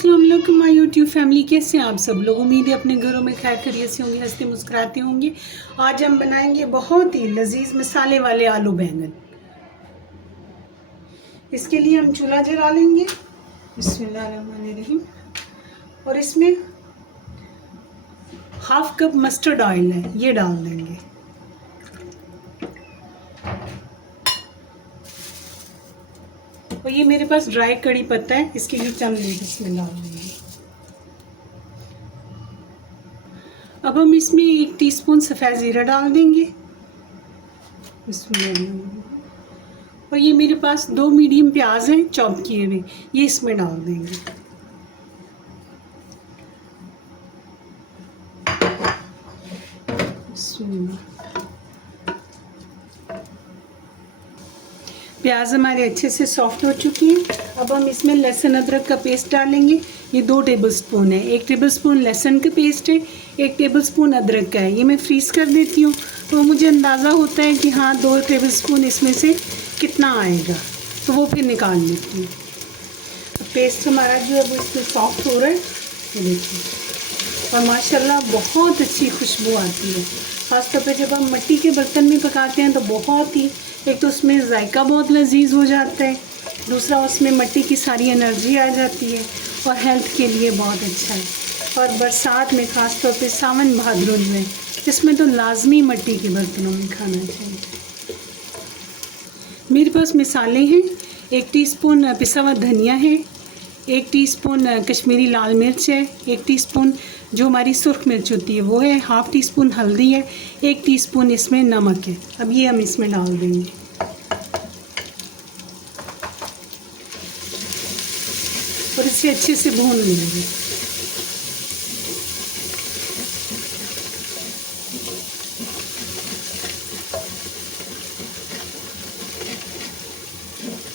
अस्सलाम वालेकुम my YouTube family, कैसे हैं आप सब लोग। उम्मीद है अपने घरों में खैर खैरियत से होंगे, हंसते मुस्कुराते होंगे। आज हम बनाएंगे बहुत ही लजीज मसाले वाले आलू बैंगन। इसके लिए हम चूल्हा जला लेंगे। बिस्मिल्लाहिर्रहमानिर्रहीम। और इसमें हाफ कप मस्टर्ड ऑयल है, ये डाल देंगे। और ये मेरे पास ड्राई कड़ी पत्ता है, इसके लिए चंद लीफ इसमें डाल देंगे। अब हम इसमें 1 टीस्पून सफ़ेद ज़ीरा डाल देंगे। और ये मेरे पास 2 मीडियम प्याज हैं चॉप किए हुए, ये इसमें डाल देंगे। प्याज हमारे अच्छे से सॉफ्ट हो चुकी हैं। अब हम इसमें लहसुन अदरक का पेस्ट डालेंगे। ये 2 टेबलस्पून है। 1 टेबलस्पून लहसुन का पेस्ट है, 1 टेबलस्पून अदरक का है। ये मैं फ्रीज़ कर देती हूँ, तो मुझे अंदाज़ा होता है कि हाँ 2 टेबलस्पून इसमें से कितना आएगा, तो वो फिर निकाल लेती हूँ। पेस्ट हमारा जो है वो इसमें सॉफ्ट हो रहा है, ये देखिए। और माशाल्लाह बहुत अच्छी खुशबू आती है। ख़ासतौर पे जब हम मिट्टी के बर्तन में पकाते हैं तो बहुत ही, एक तो उसमें जायका बहुत लजीज हो जाता है, दूसरा उसमें मिट्टी की सारी एनर्जी आ जाती है और हेल्थ के लिए बहुत अच्छा है। और बरसात में ख़ासतौर पे सावन भादरों में, इसमें तो लाजमी मिट्टी के बर्तनों में खाना चाहिए। मेरे पास मिसाले हैं। 1 टीस्पून पिसा हुआ धनिया है, 1 टीस्पून कश्मीरी लाल मिर्च है, 1 टीस्पून जो हमारी सुर्ख मिर्च होती है वो है, हाफ़ टीस्पून हल्दी है, 1 टीस्पून इसमें नमक है। अब ये हम इसमें डाल देंगे और इसे अच्छे से भून लेंगे।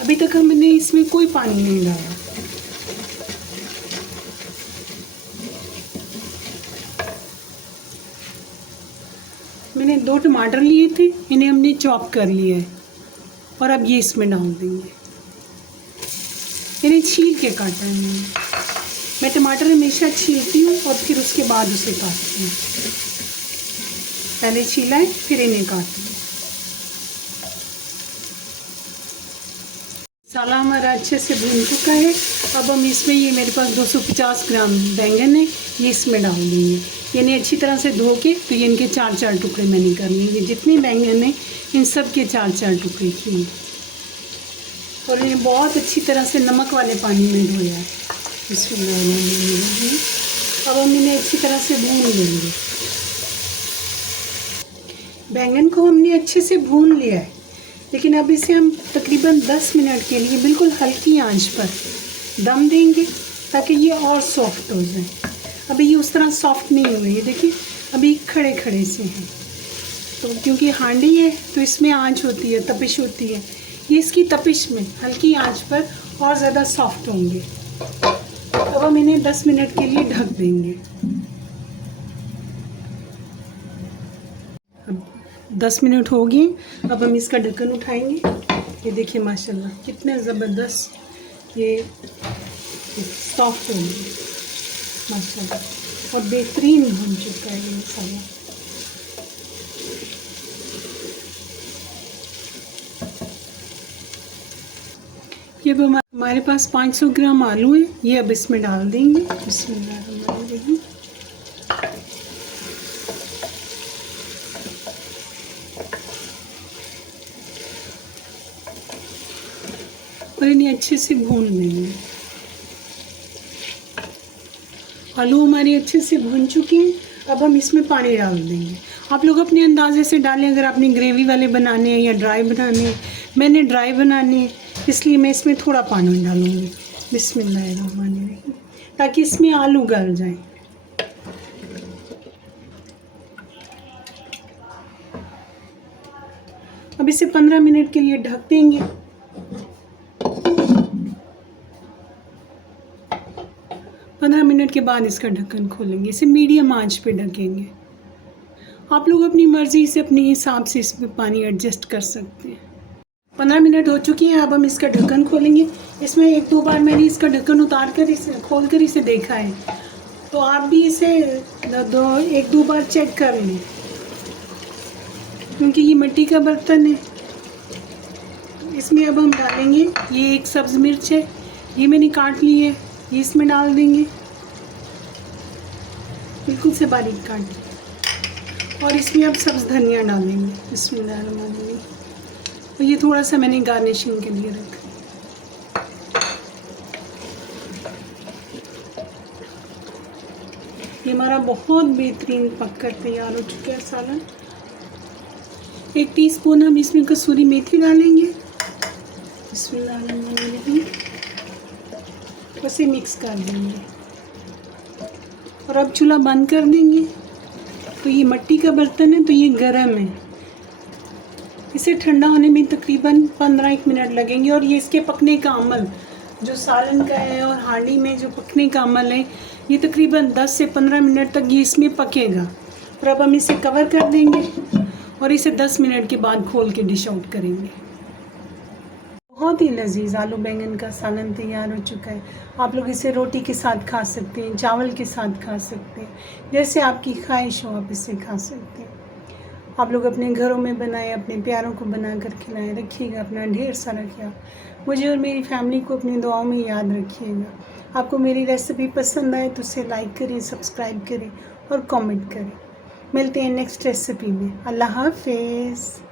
अभी तक हमने इसमें कोई पानी नहीं डाला। मैंने 2 टमाटर लिए थे, इन्हें हमने चॉप कर लिया है और अब ये इसमें डाल देंगे। इन्हें छील के काटा है मैं टमाटर हमेशा छीलती हूँ और फिर उसके बाद उसे काटती हूँ। पहले छीला है फिर इन्हें काटती हूँ। मसाला हमारा अच्छे से भून चुका है। अब हम इसमें, ये मेरे पास 250 ग्राम बैंगन है, ये इसमें डाल देंगे। यानी अच्छी तरह से धो के, तो ये इनके 4-4 टुकड़े मैंने कर लिए। जितने बैंगन हैं इन सब के 4-4 टुकड़े किए और इन्हें बहुत अच्छी तरह से नमक वाले पानी में धोया है। अब हम इन्हें अच्छी तरह से भून लेंगे। बैंगन को हमने अच्छे से भून लिया है, लेकिन अब इसे हम तकरीबन 10 मिनट के लिए बिल्कुल हल्की आंच पर दम देंगे ताकि ये और सॉफ्ट हो जाए। अभी ये उस तरह सॉफ्ट नहीं हुए, ये देखिए अभी खड़े खड़े से हैं। तो क्योंकि हांडी है तो इसमें आंच होती है, तपिश होती है, ये इसकी तपिश में हल्की आंच पर और ज़्यादा सॉफ्ट होंगे। अब हम इन्हें 10 मिनट के लिए ढक देंगे। अब 10 मिनट हो गए। अब हम इसका ढक्कन उठाएंगे। ये देखिए माशाल्लाह कितने ज़बरदस्त ये सॉफ्ट होंगे माशाल्लाह, और बेहतरीन बन चुका है ये मसाला। ये अब हमारे पास 500 ग्राम आलू है, ये अब इसमें डाल देंगे। बिस्मिल्लाहिर्रहमानिर्रहीम। और इन्हें अच्छे से भून लेंगे। आलू हमारे अच्छे से भून चुके हैं। अब हम इसमें पानी डाल देंगे। आप लोग अपने अंदाजे से डालें, अगर आपने ग्रेवी वाले बनाने हैं या ड्राई बनाने हैं। मैंने ड्राई बनाने हैं, इसलिए मैं इसमें थोड़ा पानी डालूँगी। बिस्मिल्लाहिर्रहमानिर्रहीम, ताकि इसमें आलू गल जाएं। अब इसे 15 मिनट के लिए ढक देंगे। 15 मिनट के बाद इसका ढक्कन खोलेंगे। इसे मीडियम आंच पे ढकेंगे। आप लोग अपनी मर्ज़ी से, अपने हिसाब से इसमें पानी एडजस्ट कर सकते हैं। 15 मिनट हो चुकी हैं। अब हम इसका ढक्कन खोलेंगे। इसमें 1-2 बार मैंने इसका ढक्कन उतार कर इसे खोल कर इसे देखा है, तो आप भी इसे 1-2 बार चेक कर लें, क्योंकि ये मिट्टी का बर्तन है। इसमें अब हम डालेंगे, ये एक सब्ज़ मिर्च है, ये मैंने काट ली है, ये इसमें डाल देंगे, बिल्कुल से बारीक काट। और इसमें अब सब्ज़ धनिया डालेंगे, बिस्मिल्लाहिर्रहमानिर्रहीम। और ये थोड़ा सा मैंने गार्निशिंग के लिए रखा। ये हमारा बहुत बेहतरीन पककर तैयार हो चुका है सालन। 1 टीस्पून हम इसमें कसूरी मेथी डालेंगे, बिस्मिल्लाहिर्रहमानिर्रहीम। उसे मिक्स कर देंगे और अब चूल्हा बंद कर देंगे। तो ये मिट्टी का बर्तन है, तो ये गर्म है। इसे ठंडा होने में तकरीबन 15-1 मिनट लगेंगे। और ये इसके पकने का अमल जो सालन का है और हांडी में जो पकने का अमल है, ये तकरीबन 10 से 15 मिनट तक ये इसमें पकेगा। और अब हम इसे कवर कर देंगे और इसे 10 मिनट के बाद खोल के डिश आउट करेंगे। बहुत ही लजीज आलू बैंगन का सालन तैयार हो चुका है। आप लोग इसे रोटी के साथ खा सकते हैं, चावल के साथ खा सकते हैं, जैसे आपकी ख्वाहिश हो आप इसे खा सकते हैं। आप लोग अपने घरों में बनाएं, अपने प्यारों को बना कर खिलाएं। रखिएगा अपना ढेर सारा ख्याल। मुझे और मेरी फैमिली को अपनी दुआओं में याद रखिएगा। आपको मेरी रेसिपी पसंद आए तो उसे लाइक करें, सब्सक्राइब करें और कमेंट करें। मिलते हैं नेक्स्ट रेसिपी में। अल्लाह हाफ़िज़।